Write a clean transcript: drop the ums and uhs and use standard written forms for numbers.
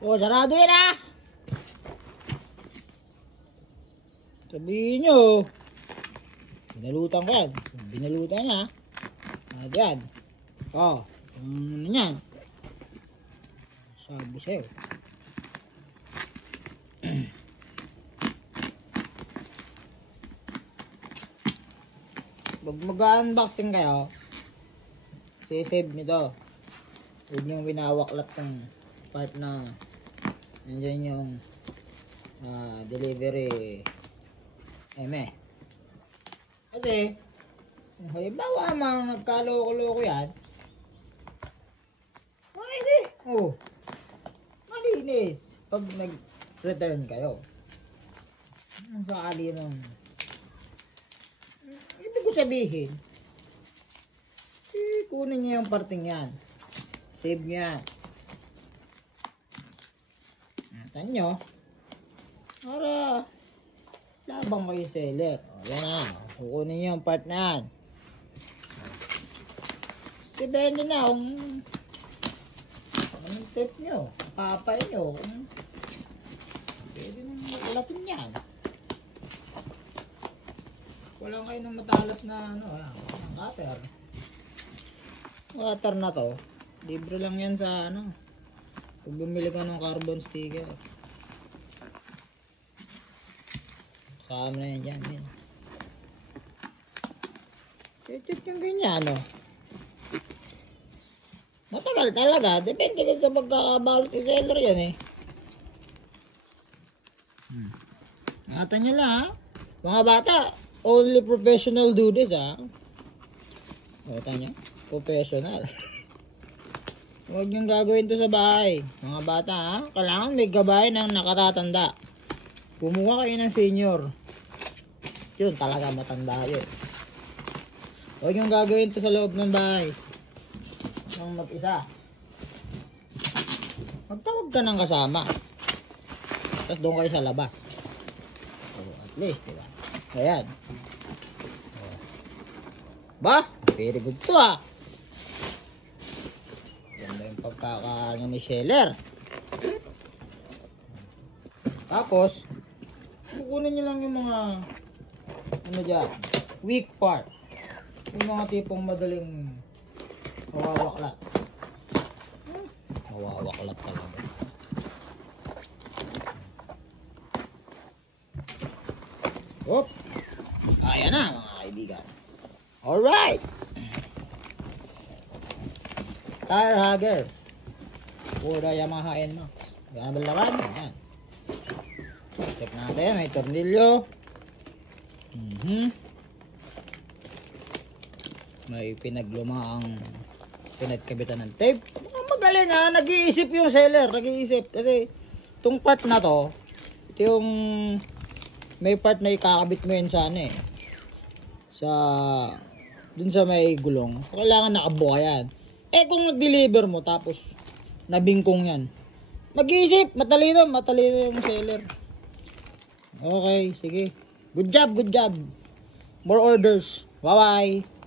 Oh, sarado yan ah! Sabihin nyo. Binalutan ko yan. Binalutan niya. Yan. Oh, ano yan? Sabi sa'yo. Pag mag-unboxing kayo, sisave nito. Huwag niyong winawaklat ng part na nandiyan yung delivery kasi halimbawa mga nagkaloko-loko yan, hindi malinis pag nag-return kayo. Ang sakali nung ibig ko sabihin, kunin niyo yung parting yan, save niyo yan. Natan nyo para labang kayo seller. O yan na, kukunin nyo yung part na yan. Depende na kung anong tape nyo, papay nyo, kung pwede nang ulatin yan. Walang kayo ng matalas na cutter. Cutter na to, libre lang yan sa pag bumili ka ng carbon sticker. Kasama na yan dyan. Check yung ganyan matagal talaga. Depende ka sa pagkakabalot ni seller yan Ingatan nyo lang mga bata. Only professional do this Ingatan nyo. Professional. Huwag niyong gagawin to sa bahay. Mga bata kailangan may gabay ng nakatatanda. Kumuha kayo ng senior. Yun talaga matanda yun. Huwag niyong gagawin to sa loob ng bahay. Nang mag-isa. Magtawag ka ng kasama. Tapos doon kayo sa labas. So, at least, diba? Ayan. Ba? Very good to Ganda yung pagkakaano ni seller. Tapos, kukunin nyo lang yung mga dyan, weak part. Yung mga tipong madaling mawawaklat. Mawawaklat talaga. Oop! Ayan na mga kaibigan. Alright! Tire hugger. Pura Yamaha NMAX. Yan ang laman. Yan. Check natin. May tornilyo. May pinaglumaang pinagkabitan ng tape. Magaling nag-iisip yung seller. Nag-iisip. Kasi itong part na to, ito yung may part na ikakabit mo yun sa dun sa may gulong. Kailangan nakabuka yan. Kung nag-deliver mo tapos nabingkong yan, mag-iisip. Matalino yung seller. Okay, sige. Good job. More orders. Bye-bye.